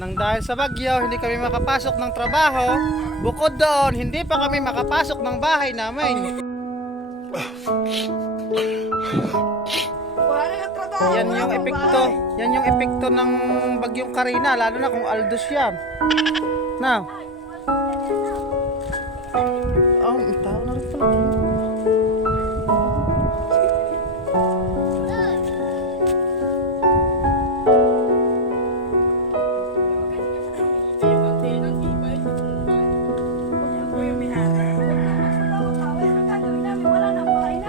Nang dahil sa bagyo, hindi kami makapasok ng trabaho. Bukod doon, hindi pa kami makapasok ng bahay namin. Yan yung epekto ng bagyong Karina, lalo na kung Aldous yan. Now, may tao na rin pala.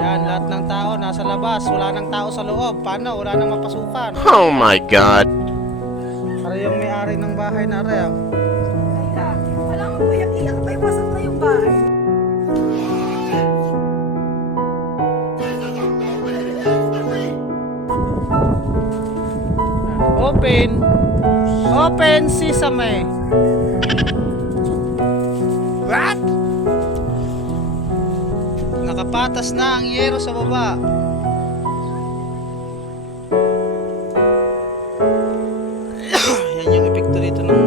Yan, lahat ng tao nasa labas, wala nang tao sa loob. Paano? Wala nang mapasukan. Oh my God! Para yung may-ari ng bahay na rin. Wala mo po iyak pa yung pasok na yung bahay. Open sesame. What? Nakapatas na ang yero sa baba. Yan yung epekto dito ng